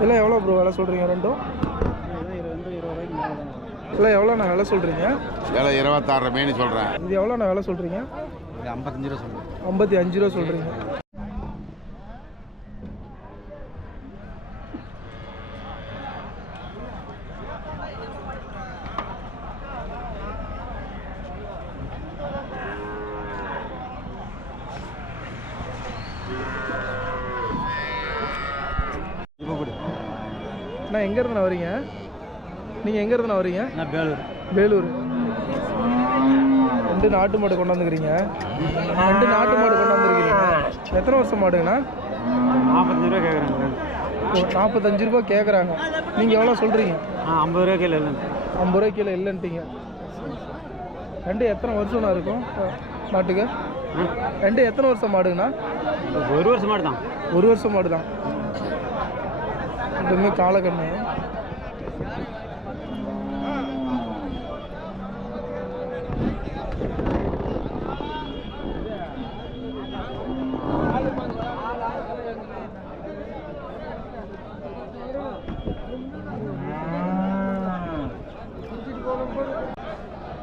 இதெல்லாம் எவ்வளோ ப்ரோ விலை சொல்கிறீங்க ரெண்டும்? இல்லை எவ்வளோண்ணா விலை சொல்கிறீங்க? விலை 26 மீன் சொல்கிறேன். இது எவ்வளோண்ணா விலை சொல்கிறீங்க? 55 ரூபா சொல்கிறேன். 55 ரூபா சொல்கிறீங்க. அண்ணா எங்கேருந்துண்ணா வரீங்க? நீங்கள் எங்கேருந்துண்ணா வரீங்க? நான் வேலூர். வேலூர். 2 நாட்டு மாடு கொண்டாந்துக்கிறீங்க. 2 நாட்டு மாடு கொண்டாந்துருக்கிறீங்க. எத்தனை வருஷம் மாடுங்கண்ணா? 45 ரூபா கேட்குறாங்க. 45 ரூபா கேட்குறாங்க. நீங்கள் எவ்வளோ சொல்கிறீங்க? 50 ரூபா கீழே இல்லை. 50 ரூபா கீழே இல்லைன்ட்டீங்க. 2 எத்தனை வருஷம்ண்ணா இருக்கும் நாட்டுக்கு? 2 எத்தனை வருஷம் மாடுங்கண்ணா? 1 வருஷம் மாடு தான். 1 வருஷம் மாடு தான். ரெண்டுமே காலக்கண்ணு.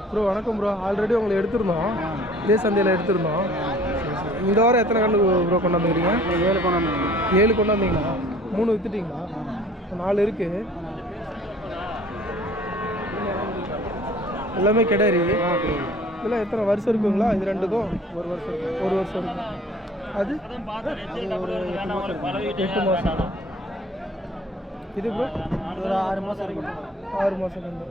ப்ரோ வணக்கம் ப்ரோ. ஆல்ரெடி உங்களை எடுத்திருந்தோம், இதே சந்தையில் எடுத்திருந்தோம். இந்த வாரம் எத்தனை கண்டு ப்ரோ கொண்டாந்துக்கிறீங்க? 7 கொண்டாந்து. 7 கொண்டாந்தீங்களா? 3 விற்றுட்டிங்களா? 4 இருக்குது. எல்லாமே கிடாரி. இதெல்லாம் எத்தனை வருஷம் இருக்குங்களா இது ரெண்டுக்கும்? 1 வருஷம் இருக்கு. 1 வருஷம் இருக்கு. அது ஒரு 8 மாதம். இது ப்ரோ ஒரு 6 மாதம் இருக்கும். 6 மாதம் கண்டு.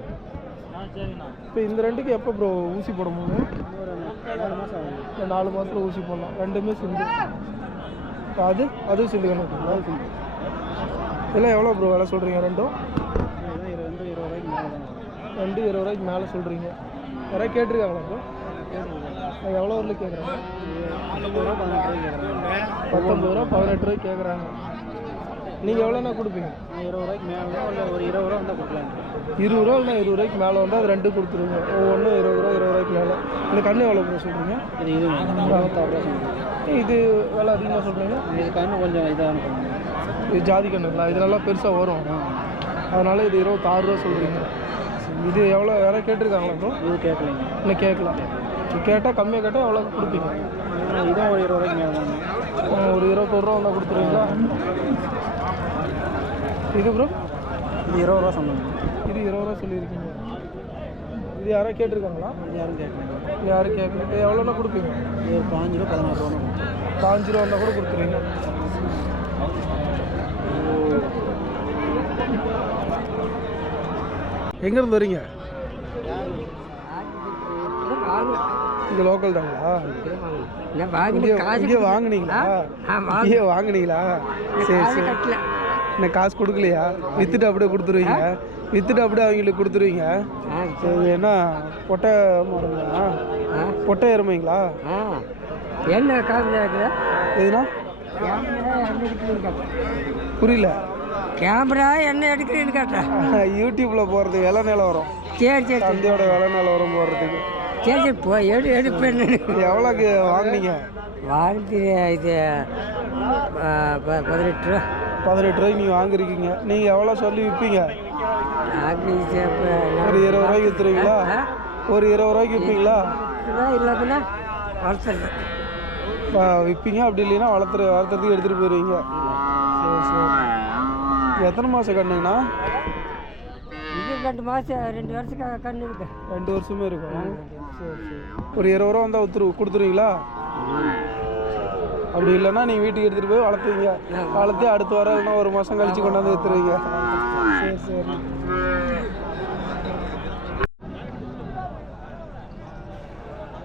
இப்போ இந்த ரெண்டுக்கு எப்போ ப்ரோ ஊசி போட முடியும்? ஒரு 4 மாதம் ஆகும். இந்த 4 மாதத்தில் ஊசி போடலாம். ரெண்டுமே சிந்து. அதுவும் சிந்து கணக்குங்களா? சிந்து. இதெல்லாம் எவ்வளோ ப்ரோ விலை சொல்கிறீங்க ரெண்டும்? 20 ரூபாய்க்கு மேலே தான். 2 20 ரூபாய்க்கு மேலே சொல்கிறீங்க. யாராவது கேட்டிருக்காங்களா ப்ரோ? எவ்வளோ ஊரில் கேட்குறாங்க? 19 ரூபா 18 ரூபாய்க்கு கேட்குறாங்க. 19 ரூபா 18 ரூபாய்க்கு கேட்குறாங்க. நீங்கள் எவ்வளோண்ணா கொடுப்பீங்க? 20 ரூபாய்க்கு மேலே இல்லை, ஒரு 20 ரூபா வந்தால் கொடுக்கலாம். 20 ரூபா இல்லை 20 ரூபாய்க்கு மேலே வந்தால் அது 2 கொடுத்துருங்க. ஒவ்வொன்றும் 20 ரூபா 20 ரூபாய்க்கு மேலே. இந்த கண்ணு எவ்வளோ ப்ரோ சொல்கிறீங்க? இது 26 ரூபா சொல்லுங்கள். இது விலை அதிகமாக சொல்கிறீங்க. இது கண்ணு கொஞ்சம் இதாக இருக்கும். இது ஜாதி கண்ணுங்களா? இது நல்லா பெருசாக வரும், அதனால் இது 26 ரூபா சொல்கிறீங்க. இது எவ்வளோ யாராவது கேட்டிருக்காங்களா ப்ரோ? இது கேட்கலைங்க. இல்லை கேட்கலாம். கேட்டால் கம்மியாக கேட்டால் எவ்வளோ கொடுப்பீங்க? இதுவும் ஒரு 20 ரூபாய்க்கு மேலே தான். ஒரு 21 ரூபா வந்தால் கொடுத்துருவீங்களா? இது ப்ரோ இது 20 ரூபா சொன்னாங்க. இது 20 ரூபா சொல்லியிருக்கீங்க. இது யாராவது கேட்டிருக்காங்களா? இது யாரும் கேட்கலைங்க. இது யாரும் கேட்கல. இது எவ்வளோண்ணா கொடுப்பீங்க? இது ஒரு 5 ரூபா 16 ரூபா. 5 ரூபா வந்தால் கூட கொடுத்துருவீங்க. எங்கேருந்து வரீங்க? இங்கே லோக்கல் தாங்களா? இங்கே வாங்குனீங்களா? இங்கே வாங்குனீங்களா? சரி சரி. என்ன காசு கொடுக்கலையா? விற்றுட்டு அப்படியே கொடுத்துருவீங்க? விற்றுட்டு அப்படியே அவங்களுக்கு கொடுத்துருவீங்க? சரி. என்ன பொட்டை மாடுங்களா? பொட்டை எருமைங்களா? என்ன காசு எதுனா புரியல. கேமரா என்ன எடுக்கிறேன்னு கேட்டேன். யூடியூப்பில் போகிறது விலை நிலவரம். சரி சரி. சந்தையோட விலை நிலவரம் போடுறதுக்கு. சரி சரி போ எடுப்பேன். எவ்வளோக்கு வாங்கினீங்க? வாங்கி இது 18 ரூபா. 18 ரூபாய்க்கு நீங்கள் வாங்கிருக்கீங்க. நீங்கள் எவ்வளோ சொல்லி விற்பீங்க? ஒரு 20 ரூபாய்க்கு விற்றுருவீங்களா? ஒரு 20 ரூபாய்க்கு விற்பீங்களா? இல்லைன்னா வளர்த்துறது விற்பீங்க. அப்படி இல்லைன்னா வளர்த்துறதுக்கு எடுத்துகிட்டு போயிடுவீங்க. சரி சரி. எத்தனை மாதம் கண்ணுங்கண்ணா? இது 2 மாதம் 2 வருஷம் கண்ணு இருக்கு. 2 வருஷமே இருக்கும். சரி சரி. ஒரு 20 ரூபா வந்தால் கொடுத்துருவீங்களா? அப்படி இல்லைன்னா நீங்கள் வீட்டுக்கு எடுத்துகிட்டு போய் வளர்த்துவீங்க. வளர்த்து அடுத்த வாரம் இல்லைன்னா 1 மாதம் கழிச்சு கொண்டாந்து விற்றுருவீங்க. சரி சரி.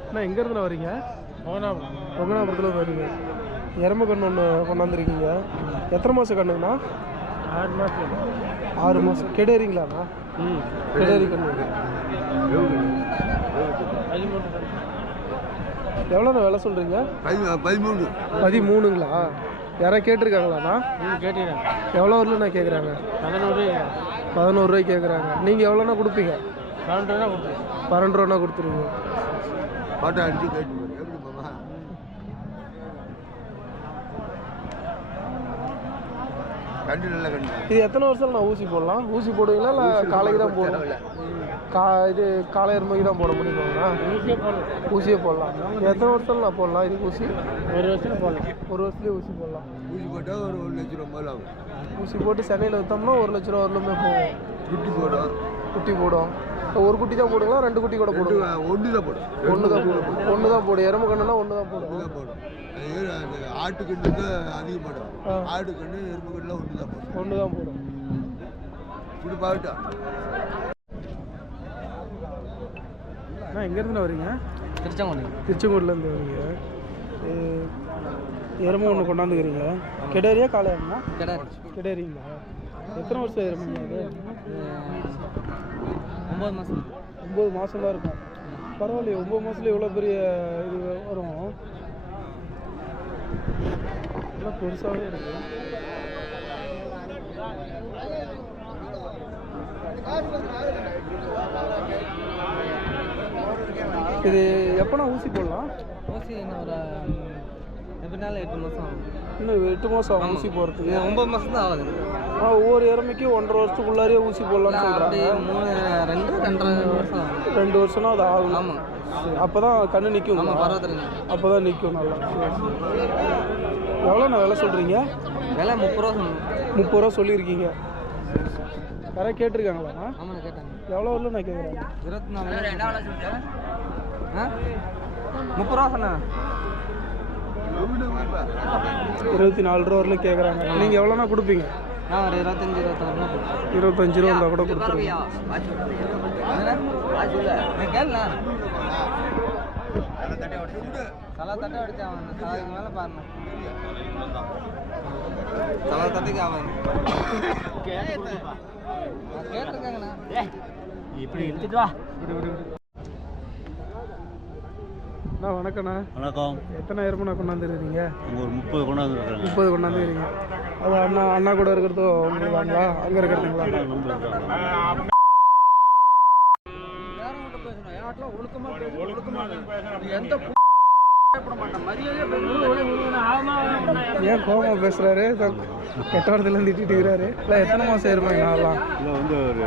அண்ணா எங்கேருந்து வரீங்க? ஒகனாபுரத்தில் வரீங்க. எறும்பு கண்ணு ஒன்று கொண்டாந்துருக்கீங்க. எத்தனை மாதம் கண்ணுங்கண்ணா? 6 மாதம். 6 மாதம். கெடேரிங்களாண்ணா? கெடேரி கண்ணு. எவ்வளோண்ணா விலை சொல்கிறீங்க? 13. 13ங்களா? யாராவது கேட்டிருக்காங்களாண்ணா? கேட்டுக்கிறேன். எவ்வளோ ஊரில் நான் கேட்குறாங்க? 11 ரூபாய்க்கு கேட்குறாங்க. நீங்கள் எவ்வளோண்ணா கொடுப்பீங்க? 12 ரூபா கொடுப்பேன். 12 ரூபாண்ணா கொடுத்துருவீங்க. பாட்டை அடிச்சு கேட்டு எப்படி மாமா? கண்டு நல்ல கண்டு. இது எத்தனை வருஷம் நான் ஊசி போடலாம்? ஊசி போடுவீங்களா இல்லை காலைக்கு தான் போடணும்? இது காலை எருமைக்கு தான் போட முடியுமாங்கண்ணா? ஊசியே போடலாம். எத்தனை வருஷம் நான் போடலாம் இதுக்கு ஊசி? ஒரு வருஷம் போடலாம். ஒரு வருஷத்துலேயே ஊசி போடலாம். ஊசி போட்டால் ஒரு 1 லட்ச ரூபா மேலே ஆகும். ஊசி போட்டு சென்னையில் விற்றோம்னா 1 லட்ச ரூபா வரலுமே போகும். குட்டி போடும். குட்டி போடும். ஒரு குட்டி தான் போடுங்களா 2 குட்டி கூட போடுங்க? ஒன்று தான் போடும். ஒன்று தான் போடும். எறும்பு கண்ணுனா ஒன்று தான் போடும். ஆட்டு கண்ணு தான் அதிகம் போடும். ஆடு கண்ணு எறும்பு கண்ணுலாம் ஒன்று தான் போடும். ஒன்று தான் போடும். இப்படி பாட்டா அண்ணா எங்கேருந்து வரீங்க? திருச்செங்கோட்லேருந்து வரீங்க. எருமை ஒன்று கொண்டாந்துக்கிறீங்க. கெடேரியா காளையாங்கண்ணா? கெடேரிங்களா? எத்தனை வருஷம் எருமைங்க அது? 9 மாதம். 9 மாதம் தான் இருக்கும். பரவாயில்லையே, 9 மாதத்துல எவ்வளோ பெரிய இது வரும். நல்லா பெருசாகவே இருக்கு. இது எப்போனா ஊசி போடலாம்? ஊசி இன்னும் ஒரு எப்படினாலும் 8 மாதம் ஆகும். இன்னும் 8 மாதம் ஆகும் ஊசி போகிறதுக்கு. 9 மாதம் தான் ஆகுது. ஆனால் ஒவ்வொரு எருமைக்கு 1.5 வருஷத்துக்குள்ளாரியே ஊசி போடலாம்னு சொல்கிறாங்க. 2 வருஷம் 2 வருஷம்னா அது ஆகும். ஆமாம். அப்போ தான் கண்ணு நிற்கும். பரவாயில்ல. அப்போ தான் நிற்கும் நல்லா. எவ்வளோ நான் விலை சொல்கிறீங்க? விலை 30 ரூபா சொன்னேன். 30 ரூபா சொல்லியிருக்கீங்க. யாராவது கேட்டிருக்காங்களாண்ணா? ஆமாம் கேட்டாங்க. எவ்வளோ வரல நான் கேட்குறேன்? 24. 30 ரூபா சொன்னேன். 24 ரூபா வரல கேட்குறாங்க. நீங்கள் எவ்வளோனா கொடுப்பீங்க? நான் ஒரு 25 25 ரூபா இருந்தால் கூட கொடுத்துருங்க. கேள்ண்ணா தலை தட்டை அடிச்சு அவன் சாதிக்கு மேலே பாருண்ணா. தலை தட்டைக்கு அவன் கேட்டிருக்காங்கண்ணா. இப்படி எடுத்துட்டு வா. அண்ணா வணக்கண்ணா. வணக்கம். எத்தனை எருமை கொண்டாந்துருக்கீங்க? ஒரு 30 கொண்டாந்துருக்காங்க. 30 கொண்டாந்துருக்கீங்க. அது அண்ணா கூட இருக்கிறதோ உங்களுங்களா? அங்கே இருக்கிறதுங்களா? ஏன் கோபமா பேசுறாரு? கெட்ட வார்த்தையில திட்டிட்டு இருக்கிறாரு. இல்லை எத்தனை மாதம் எருமைங்க நான்லாம்? இல்லை வந்து ஒரு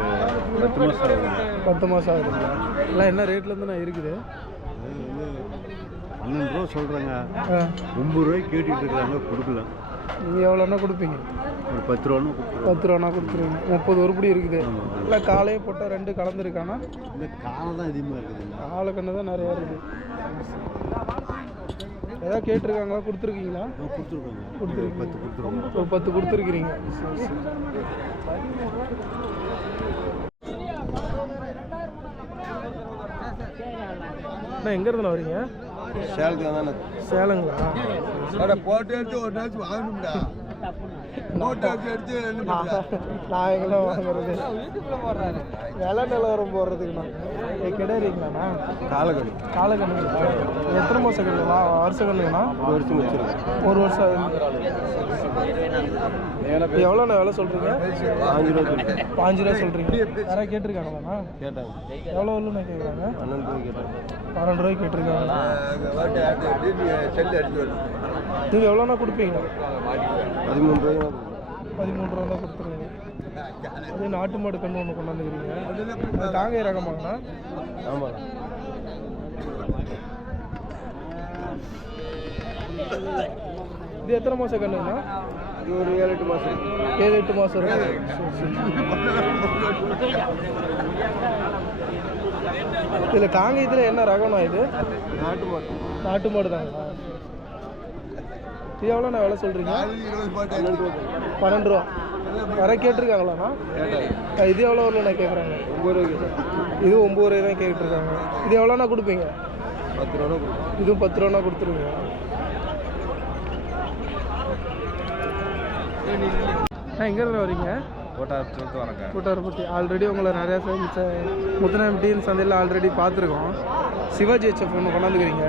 10 மாதம் ஆகுது. 10 மாதம் ஆகுதுங்களா? இல்லை என்ன ரேட்லேருந்து நான் இருக்குது? அது வந்து 12 ரூபா சொல்கிறாங்க. 9 ரூபாய்க்கு கேட்டுட்டு இருக்கிறாங்க, கொடுக்கல. நீங்கள் எவ்வளோன்னா கொடுப்பீங்க? ஒரு 10 ரூபான்னு கொடுத்துருவோம். 10 ரூபானா கொடுத்துருவீங்க. 30 உருப்படி இருக்குது. இல்லை காலையே போட்டால் 2 கலந்துருக்கானா? இந்த காலம் தான் அதிகமாக இருக்குது. காலை கண்ணு தான் நிறையா இருக்குது. ஏதாவது கேட்டிருக்காங்களா? கொடுத்துருக்கீங்களா? கொடுத்துருக்காங்க. கொடுத்துருக்கீங்க. 10 கொடுத்துருவோம். ஒரு 10 கொடுத்துருக்கிறீங்க. சரி சரி. அண்ணா எங்கேருந்து வரீங்க? சேலத்துக்கு தானே. சேலங்களா? போட்டு எடுத்து ஒரு நாள் வாங்கணும்டா. போட்டு எடுத்து நான் எங்கெல்லாம் வாங்குறது? விலை நிலவரம் போடுறதுக்குண்ணா. கிடையாதுங்களாண்ணா? காலக்கண்ணுங்களா? எத்தனை மாதம் கண்ணுங்களா? வருஷ கண்ணுங்கண்ணா? 1 வருஷம் வச்சிருக்கேன். 1 வருஷம் ஆகுது. எவ்வளோண்ணா விலை சொல்கிறீங்க? 5 ரூபா சொல்லுங்கள். 5 ரூபா சொல்கிறீங்க. யாராவது கேட்டிருக்காங்களாண்ணா? கேட்டாங்க. எவ்வளோ வரலுண்ணா கேட்குறாங்க? 12 ரூபாய் கேட்டாங்க. 12 ரூபாய்க்கு கேட்டிருக்காங்க. செல்லு அடிச்சு வருது. நீங்கள் எவ்வளோண்ணா கொடுப்பீங்க? 13 ரூபாய். 13 ரூபா தான் கொடுத்துருங்க. அதே நாட்டு மாடு கன்று ஒன்று கொண்டாந்துக்கிறீங்க. தாங்க ரகமாங்கண்ணா? ஆமாம். இது எத்தனை மாதம் கண்ணுங்கண்ணா? இது ஒரு 7-8 மாதம். 7-8 மாதம் இருக்கும். இதில் காங்கேயத்தில் என்ன ரகம்ண்ணா இது? நாட்டு மாடு. நாட்டு மாடு தாங்களா? இது எவ்வளோண்ணா விலை சொல்கிறீங்க? 12 ரூபா. யாராவது கேட்டிருக்காங்களாண்ணா? இது எவ்வளோ வரலண்ணா கேட்குறாங்க? 9 ரூபாய் கேட்டாங்க. இது 9 ரூபாய் தான் கேட்டுருக்காங்க. இது எவ்வளோண்ணா கொடுப்பீங்க? 10 ரூபா கொடுக்கும். இதுவும் 10 ரூபாண்ணா கொடுத்துருங்க. எங்கேருந்து வரீங்க? கோட்டாரத்துலேருந்து வரேங்க. கோட்டாரப்பட்டி. ஆல்ரெடி உங்களை நிறையா முத்துநாயம்பட்டியின் சந்தையில் ஆல்ரெடி பார்த்துருக்கோம். சிவாஜி ஹெச்எஃப் ஒன்று கொண்டாந்துக்கிறீங்க.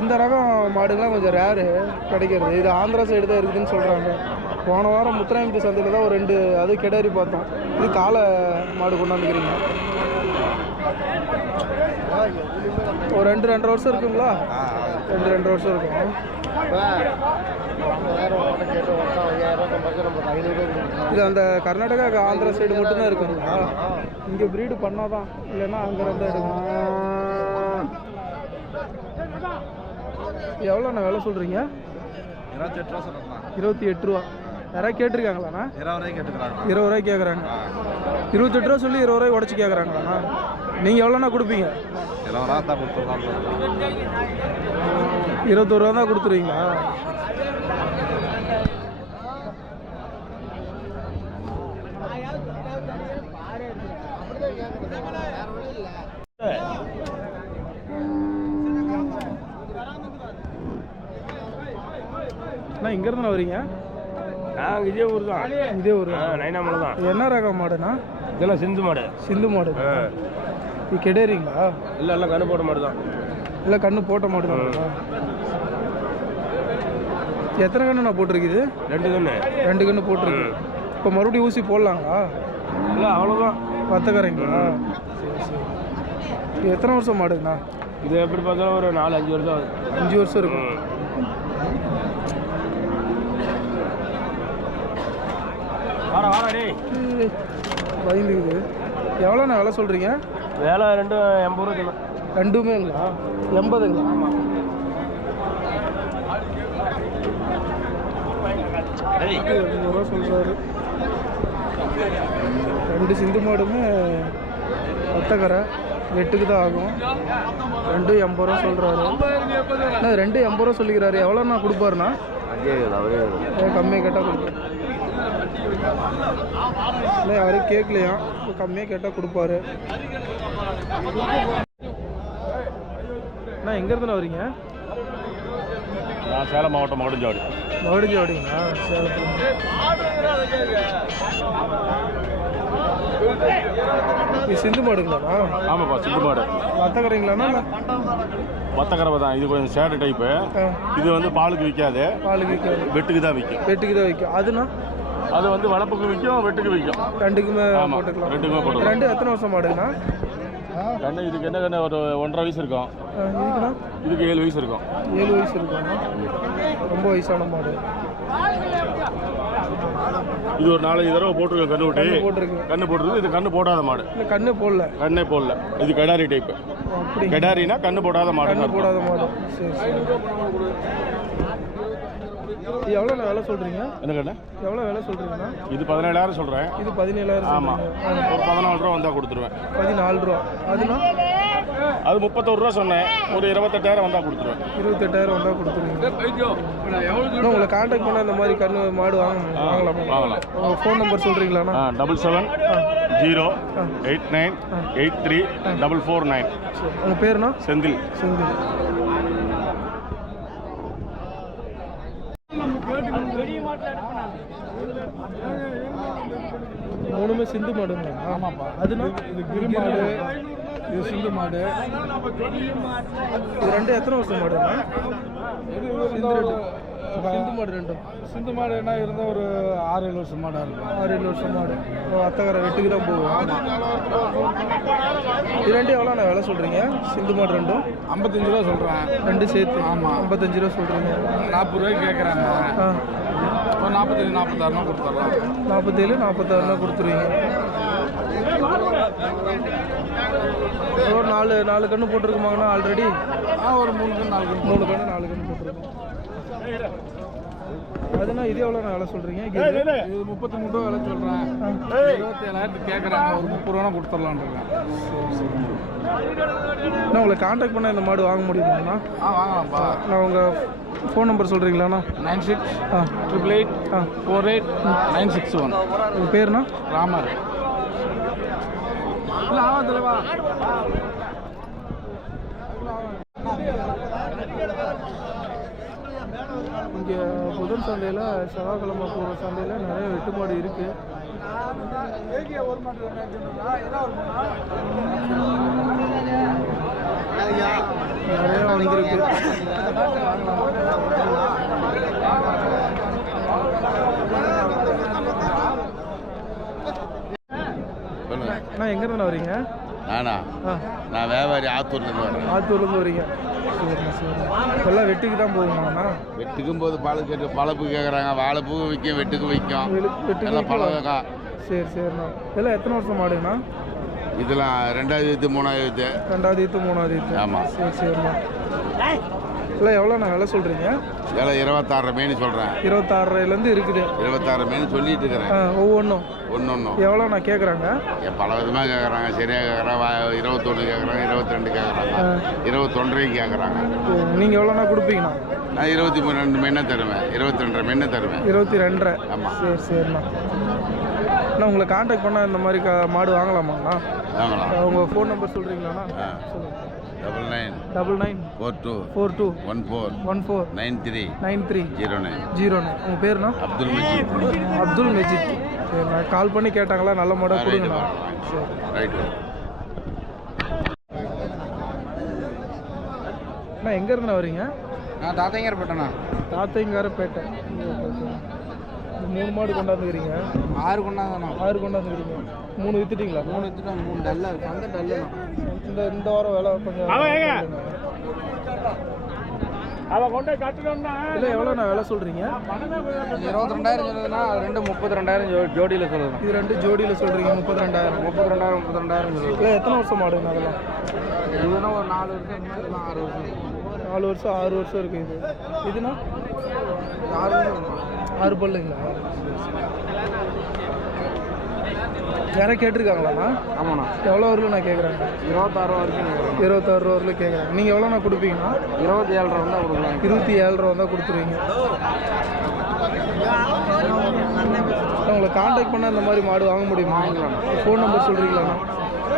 இந்த ரகம் மாடுங்களாம் கொஞ்சம் ரேரு கிடைக்கிறது. இது ஆந்திரா சைடு தான் இருக்குதுன்னு சொல்கிறாங்க. போன வாரம் முத்துநாயம்பட்டி சந்தையில் தான் ஒரு 2 அது கிடாரி பார்த்தோம். இது காளை மாடு கொண்டாந்துக்கிறீங்க. ஒரு 2-2.5 வருஷம் இருக்குங்களா? 2 வருஷம் இருக்கும். இது அந்த கர்நாடகா ஆந்திரா சைடு மட்டும்தான் இருக்குங்களா? இங்கே ப்ரீடு பண்ணாதான், இல்லைன்னா அங்கே இருந்தால் எடுக்கணும். எவ்வளோண்ணா விலை சொல்கிறீங்க? 28 ரூபா சொல்கிறேன். 28 ரூபா. யாராவது கேட்டிருக்காங்களாண்ணா? 20 ரூபாய்க்கு கேட்டுக்கிறாங்க. 20 ரூபாய்க்கு கேட்குறாங்க. 28 ரூபா சொல்லி 20 ரூபாய் உடச்சி கேட்குறாங்களாண்ணா? நீங்கள் எவ்வளோண்ணா கொடுப்பீங்க? 20 ரூபா தான் கொடுத்துருவாங்க. 21 ரூபா தான் கொடுத்துருவீங்களா? அண்ணா இங்கேருந்து வரீங்க? இதே ஊர் தான். இதே ஊர் நைனாமலை தான். என்ன ரக மாடுண்ணா? இதெல்லாம் சிந்து மாடு. சிந்து மாடு. இது கெடேரிங்களா? இல்லை எல்லாம் கண்ணு போட்ட மாடு தான். இல்லை கண்ணு போட்ட மாடு தான். எத்தனை கண்ணு நான் போட்டிருக்குது? 2 கண்ணு. 2 கண்ணு போட்டிருக்கு. இப்போ மறுபடியும் ஊசி போடலாங்களா? இல்லை அவ்வளோதான். வத்தக்கரைங்களா? சரி. இது எத்தனை வருஷம் மாடுங்கண்ணா? இது எப்படி பார்த்தாலும் ஒரு 4-5 வருஷம் ஆகுது. 5 வருஷம் இருக்கும். வாடா டே பயந்துக்குது. எவ்வளோண்ணா விலை சொல்கிறீங்க? வேலை 280 ரூபா கிலோ. ரெண்டுமேங்களா? 80ங்களா? 80 ரூபா சொல்கிறாரு. 2 சிந்து மாடுமே வத்தக்கரை வெட்டுக்கு தான் ஆகும். 2 80 ரூபா சொல்கிறாரு. 2 80 ரூபா சொல்லிக்கிறாரு. எவ்வளோண்ணா கொடுப்பாருண்ணா? கம்மியாக கேட்டால் கொடுப்பாரு. இல்லை யாரும் கேட்கலையா? கம்மியாக கேட்டால் கொடுப்பாரு. அண்ணா எங்கேருந்துண்ணா வரீங்க? நான் சேலம் மாவட்டம் மகுடஞ்சாவடி. மகுடஞ்சாவடிங்களா? சேலத்தில். இது சிந்து மாடுங்களாண்ணா? ஆமாப்பா சிந்து மாடு. வத்தக்கரைங்களாண்ணா? வத்தக்கரை தான். இது கொஞ்சம் சேடு டைப்பு. இது வந்து பாலுக்கு விற்காது. பாலுக்கு விற்காது. வெட்டுக்கு தான் விற்கும். வெட்டுக்கு தான் விற்கும். அதுண்ணா? அது வந்து வளப்புக்கு விற்கும், வெட்டுக்கு விற்கும். ரெண்டுக்குமே போட்டுக்கலாம். 2க்குமே போட்டுக்கலாம். 2 எத்தனை வருஷம் மாடுங்கண்ணா? கண்ணு இதுக்கு என்ன கண்ணு ஒரு 1.5 வயசு இருக்கும். இதுக்குண்ணா? இதுக்கு 7 வயசு இருக்கும். 7 வயசு இருக்குண்ணா. ரொம்ப வயசான மாடு. இது ஒரு 4-5 தடவை போட்டிருக்கோம். கண்ணு விட்டு போட்டிருக்கு. கண்ணு போட்டிருக்கு. இது கண்ணு போடாத மாடு. இல்லை கண்ணு போடல. கண்ணே போடல. இது கடாரி டைப்பு. அப்படி கடாரினா கண்ணு போடாத மாடு. கண்ணு போடாத மாடு. சரி. எவ்வளோ விலை சொல்கிறீங்க? என்ன கண்ணு? எவ்வளோ விலை சொல்கிறீங்கண்ணா? இது 17,000 சொல்கிறேன். இது 17,000. ஆமாம். ஒரு 14 ரூபா வந்தால் கொடுத்துருவேன். 14 ரூபா. அதுண்ணா? அது 31 ரூபா சொன்னேன். ஒரு 28,000 வந்தால் கொடுத்துருவேன். 28,000 வந்தால் கொடுத்துருவீங்க. உங்களை கான்டாக்ட் பண்ண இந்த மாதிரி கண்ணு மாடு வாங்கலாம். உங்கள் ஃபோன் நம்பர் சொல்கிறீங்களாண்ணா? 77-089-83-449. உங்கள் பேருண்ணா? செந்தில். மூணுமே சிந்து மாடுங்களா? ஆமாப்பா. அதுனா இது கிரி மாடு, இது சிந்து மாடு. இது 2 எத்தனை வருஷம் மாடுங்க? சிந்து மாடு 2. சிந்து மாடு என்ன இருந்தால் ஒரு 6-7 வருஷம் மாடாக இருக்கும். 6-7 வருஷம் மாடு. அத்தகரை வெட்டுக்கு தான் போகும். இது 2 எவ்வளோண்ணா விலை சொல்கிறீங்க? சிந்து மாடு 2 55 ரூபா சொல்கிறேன். 2 சேர்த்து? ஆமாம். 55 ரூபா சொல்கிறீங்க. 40 ரூபாய்க்கு கேட்குறாங்க. ஒரு 45-46 கொடுத்துடலாம். 47-46 கொடுத்துருவீங்க. ஒரு 4 கன்று போட்டிருக்குமாங்கண்ணா ஆல்ரெடி? ஒரு 3 கன்று 4 கன்று. 3 கன்று 4 கன்று போட்டிருக்கோம். அதுனா இது எவ்வளோ விலை சொல்கிறீங்க? இது 33 ரூபா விலை சொல்கிறேன். 27,000 கேட்குறாங்க. ஒரு 30 ரூபா கொடுத்துடலான் இருக்கேன். நான் உங்களை கான்டாக்ட் பண்ணால் இந்த மாடு வாங்க முடியுமாண்ணா? வாங்கலாம்ப்பா. நான் உங்கள் ஃபோன் நம்பர் சொல்கிறீங்களாண்ணா? 96-888-48-961. உங்கள் பேருண்ணா? ராமர். இல்லை ஆமாம் வா. இங்கே புதன் சந்தையில், செவ்வாய்க்கிழமை போகிற சந்தையில் நிறைய வெட்டு மாடு இருக்குது. நிறைய வந்திருக்கு. அண்ணா எங்கேருந்து வரீங்க? நானா ஆ நான் வியாபாரி ஆத்தூர்லேருந்து வரேன். ஆத்தூர்லேருந்து வரீங்க. சரிண்ணா சரிண்ணா. எல்லாம் வெட்டுக்கு தான் போகுமாண்ணா? வெட்டுக்கும் போது பால் கேட்டு பழப்பு கேட்குறாங்க. வாழைப்பூவும் விற்கும், வெட்டுக்கு விற்கும். வெட்டுக்கு எல்லாம் பழகக்கா. சரி சரிண்ணா. இதெல்லாம் எத்தனை வருஷம் மாடுங்கண்ணா? இதெல்லாம் 2வது ஈத்து 3வது ஈத்து. 2வது ஈத்து 3வது ஈத்து. ஆமாம். சரி சரிண்ணா. இல்லை எவ்வளோண்ணா விலை சொல்கிறீங்க? விலை 26 மீன் சொல்கிறேன். 26 இருக்குது. 26 மீன் சொல்லிட்டு இருக்கிறேன். ஒவ்வொன்றும் ஒன்று எவ்வளோண்ணா கேட்குறாங்க? பல விதமாக கேட்குறாங்க. சரியாக கேட்குறாங்க. 21 கேட்குறாங்க, 22 கேட்குறாங்க, 21 கேட்குறாங்க. நீங்கள் எவ்வளோண்ணா கொடுப்பீங்கண்ணா? நான் 22 மீனை தருவேன். 22 மீனை தருவேன். 22. ஆமாம். சரி சரிண்ணா. அண்ணா உங்களை காண்டாக்ட் பண்ணால் இந்த மாதிரி மாடு வாங்கலாமாண்ணா? வாங்கலாம். உங்கள் ஃபோன் நம்பர் சொல்கிறீங்களாண்ணா? சொல்லுங்கள். 99 42 42 14 14 93 93 09. 09. உங்கள் பேருண்ணா? அப்துல் மஜீத். அப்துல் மஜீத். சரிண்ணா. கால் பண்ணி கேட்டாங்களா? நல்ல மாடாக கொடுங்கண்ணா. சரி ரைட்டு. அண்ணா எங்கேருந்துண்ணா வரீங்க? நான் தாத்தைங்கரப்பேட்டேண்ணா. தாத்தைங்காரப்பேட்டை. 3 மாடு கொண்டாந்துக்கிறீங்க. 6 கொண்டாங்கண்ணா. 6 கொண்டாந்துக்கிறீங்க. 3 வித்துட்டீங்களா? 3 எடுத்துட்டோம். 3 டல்லாக இருக்குது. அந்த டல்லுண்ணா. இந்த வாரம் வேலை கொஞ்சம் இல்லை எவ்வளோண்ணா வேலை சொல்கிறீங்க? 22,000 சொல்லுதுன்னா அது 2 32,000 ஜோடியில் சொல்லுதுண்ணா. இது 2 ஜோடியில் சொல்கிறீங்க 32,000. 32,000 சொல்லுது. இல்லை எத்தனை வருஷம் மாடுங்க அதெல்லாம்? இதுனா ஒரு 4 வருஷம், 6 வருஷம். 4 வருஷம் 6 வருஷம் இருக்குது. இதுனா 6 வருஷம். 6 பல்லுங்களா? யாராவது கேட்டிருக்காங்களாண்ணா? ஆமாண்ணா. எவ்வளோ வரலும் நான் கேட்குறேங்க? 26 ரூபா வரைக்கும் கேட்குறேன். 26 ரூபா வரலும் கேட்குறேன். நீங்கள் எவ்வளோண்ணா கொடுப்பீங்கண்ணா? 27 ரூபா தான் கொடுக்கலாம். 27 ரூபா தான் கொடுத்துருவீங்க. உங்களை காண்டாக்ட் பண்ணால் இந்த மாதிரி மாடு வாங்க முடியுமா? ஃபோன் நம்பர் சொல்கிறீங்களாண்ணா?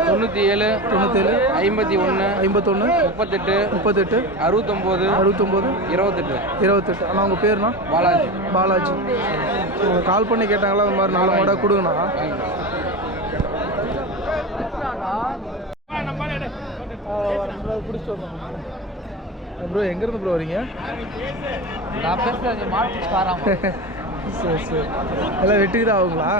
97 97 51 51 38 38 69 69 28 28. ஆனால் உங்கள் பேருண்ணா? பாலாஜி. பாலாஜி. உங்களை கால் பண்ணி கேட்டாங்களா இந்த மாதிரி 4 மாடாக கொடுங்கண்ணா? பிடிச்சிட்டு வந்தோம். ப்ரோ எங்கேருந்து ப்ரோ வரீங்க? நான் பேசுகிறேன் மாட்டாராம். சரி சரி. எல்லாம் வெட்டிக்கு தான் ஆகுங்களா?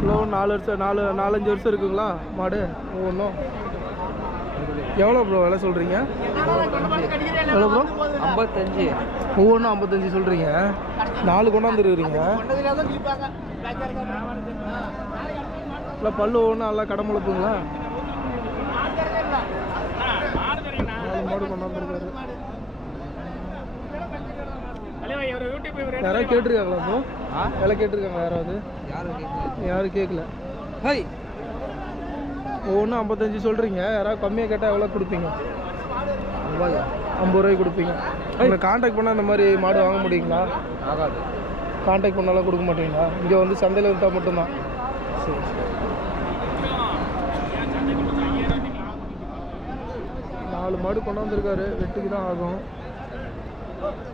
இவ்வளோ 4 வருஷம் 4-5 வருஷம் இருக்குங்களா மாடு ஒவ்வொன்றும்? எவ்வளோ ப்ரோ விலை சொல்கிறீங்க? எவ்வளோ ப்ரோ? 55. ஒவ்வொன்றும் 55 சொல்கிறீங்க. 4 கொண்டாந்துருக்குறீங்க. இல்லை பல்லு ஒவ்வொன்றும் நல்லா கடமுழுப்புங்களா? 4 மாடு கொண்டாந்துருக்காரு. யாராவது கேட்டிருக்காங்களா ப்ரோ? விலை கேட்டிருக்காங்களா யாராவது? யாரும் கேட்கல. ஒவ்வொன்றும் 55 சொல்கிறீங்க. யாராவது கம்மியாக கேட்டால் எவ்வளோ கொடுப்பீங்க? 50 ரூபாய்க்கு கொடுப்பீங்க. உங்களை காண்டாக்ட் பண்ணால் இந்த மாதிரி மாடு வாங்க முடியுங்களா? ஆகாது. காண்டாக்ட் பண்ணாலும் கொடுக்க மாட்டீங்களா? இங்கே வந்து சந்தையில் விற்றா மட்டும்தான். சரி சரி. 4 மாடு கொண்டாந்துருக்காரு. வெட்டுக்கு தான் ஆகும்.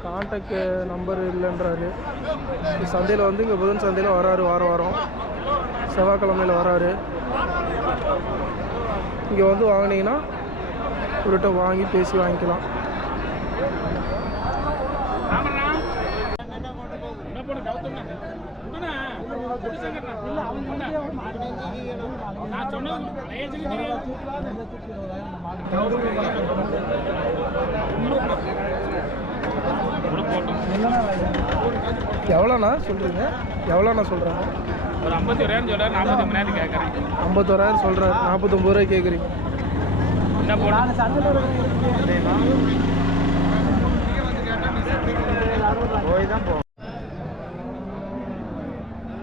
காண்டாக்ட் நம்பர் இல்லைன்றாரு. சந்தையில் வந்து இங்கே புதன் சந்தையில் வராரு. வாரம் செவ்வாய்க்கிழமையில் வராரு. இங்கே வந்து வாங்கினீங்கன்னா ஒருகிட்ட வாங்கி பேசி வாங்கிக்கலாம். எவ்வளோண்ணா சொல்கிறீங்க? எவ்வளோண்ணா சொல்கிறாங்க? ஒரு 51,000 சொல்கிறார். 49,000 கேட்குறேன். 51,000 சொல்கிறார். 49 ரூபாய் கேட்குறீங்க. என்ன போட்டு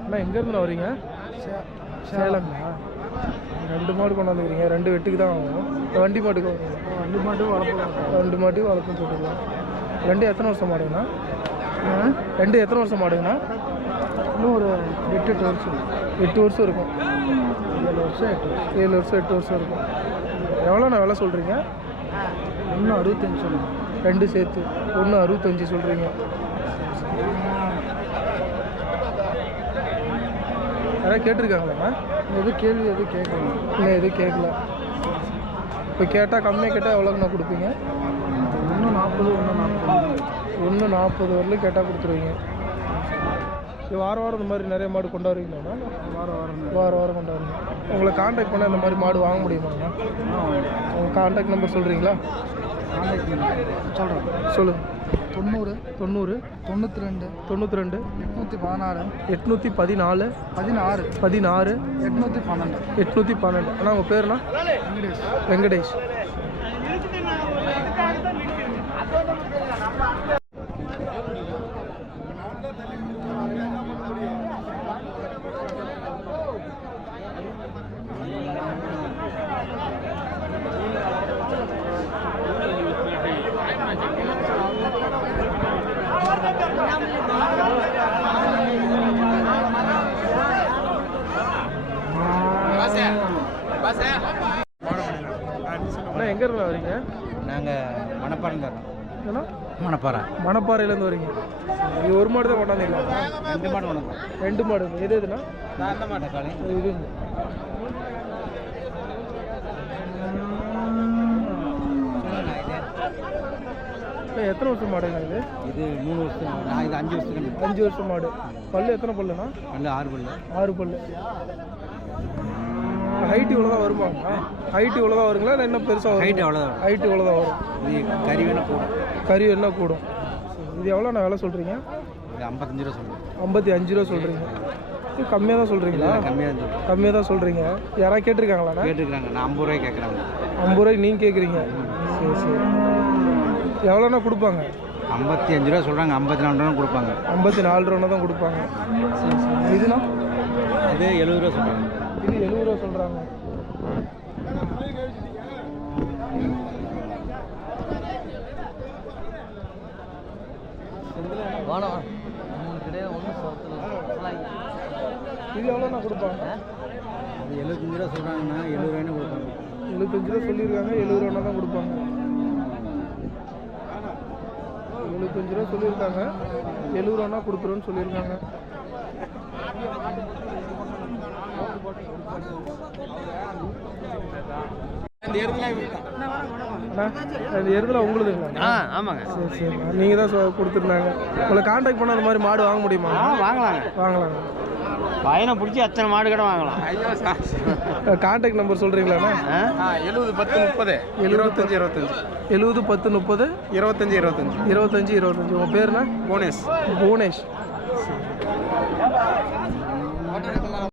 அண்ணா எங்கேருந்து வரீங்க? சேலங்களா? 2 மாடு கொண்டாந்துக்கிறீங்க. 2 வெட்டுக்கு தான் ஆகும். வண்டி மாட்டுக்கு வரும். 2 மாட்டுக்கு வளர்ப்போம். 2 மாட்டுக்கு வளர்ப்புன்னு போட்டுக்கலாம். 2 எத்தனை வருஷம் மாடுங்கண்ணா? 2 எத்தனை வருஷம் மாடுங்கண்ணா? இன்னும் ஒரு 8 வருஷம். 8 வருஷம் இருக்கும். 7 வருஷம் 8 வருஷம் இருக்கும். எவ்வளோண்ணா விலை சொல்கிறீங்க? 165 சொல்லுங்கள். 2 சேர்த்து 165 சொல்கிறீங்க. யாராவது கேட்டிருக்காங்களாண்ணா? எதுவும் கேள்வி எதுவும் கேட்கல. இல்லை எதுவும் கேட்கல. இப்போ கேட்டால் கம்மியாக கேட்டால் எவ்வளோங்கண்ணா கொடுப்பீங்க? 140 140 வரலும் கேட்டால் கொடுத்துருவீங்க. வாரம் வாரம் இந்த மாதிரி நிறைய மாடு கொண்டாடுவீங்களாண்ணா? வாரம் வாரம் கொண்டாடுவீங்க. உங்களை காண்டாக்ட் பண்ணால் இந்த மாதிரி மாடு வாங்க முடியுமாண்ணா? உங்கள் காண்டாக்ட் நம்பர் சொல்கிறீங்களா? சொல்கிறேன். சொல்லுங்கள். 90 92 92 92 814 814 16 16 812 812. அண்ணா உங்கள் பேருண்ணா? வெங்கடேஷ். அண்ணா எங்கே இருந்தா வரீங்க? நாங்கள் மணப்பாறையில் வரோம். ஏன்னா மணப்பாறை மணப்பாறையிலேருந்து வரீங்க. இது ஒரு மாடு தான் கொண்டாந்தீங்களா? 2 மாடு வேணும். 2 மாடு. எது எதுனா? அந்த மாட்டை காலி இது எத்தனை வருஷம் மாடுங்க இது? இது 3 வருஷம். நான் இது 5 வருஷத்துக்கு. 5 வருஷம் மாடு. பல்லு எத்தனை பல்லுண்ணா? பல்லு 6 பல்லு. 6 பல்லு. ஹைட் இவ்வளோ தான் வருமாங்க? ஹைட் இவ்வளோ தான் வருங்களா இல்லை இன்னும் பெருசாக வரும்? ஹைட் அவ்வளோதான். ஹைட் இவ்வளோ தான் வரும். இது கறி வேணால் போடும். கறி என்ன கூடும்? இது எவ்வளோ நான் விலை சொல்கிறீங்க? இது 55 ரூபா சொல்லுங்கள். 55 ரூபா சொல்கிறீங்க. இது கம்மியாக தான் சொல்கிறீங்களா? கம்மியாக தான் சொல்லுங்கள். கம்மியாக தான் சொல்கிறீங்க. யாராவது கேட்டிருக்காங்களாண்ணா? கேட்டுருக்குறாங்க. நான் 50 ரூபாய் கேட்குறாங்க. 50 ரூபாய்க்கு நீங்கள் கேட்குறீங்க? சரி சரி. எவ்வளோண்ணா கொடுப்பாங்க? 55 ரூபா சொல்கிறாங்க. 54 ரூபா கொடுப்பாங்க. 54 ரூபா தான் கொடுப்பாங்க. சரி சரி. இதுனா? இது 70 ரூபா சொல்கிறாங்க. இது 70 ரூபா சொல்கிறாங்க. இது எவ்வளோண்ணா கொடுப்பாங்க? அது 75 ரூபா சொல்கிறாங்கன்னா 70 ரூபாய்னு கொடுப்பாங்க. 75 ரூபா சொல்லியிருக்காங்க. 70 ரூபா தான் கொடுப்பாங்க. 75 ரூபா சொல்லியிருக்காங்க. 70 ரூபானா கொடுத்துருன்னு சொல்லியிருக்காங்க. அந்த எருதுலாம் உங்களுதுங்களா? ஆமாங்க. சரி சரி. நீங்கள் தான் கொடுத்துருந்தாங்க. உங்களை காண்டாக்ட் பண்ண அந்த மாதிரி மாடு வாங்க முடியுமா? வாங்கலாங்க. வாங்கலாங்க. பையனை பிடிச்சி அத்தனை மாடு கடை வாங்கலாம். காண்டாக்ட் நம்பர் சொல்கிறீங்களாண்ணா? 70 10 30 25 25 70 10 30 25 25 25 25. உங்கள் பேருண்ணா? புவனேஷ். புவனேஷ்.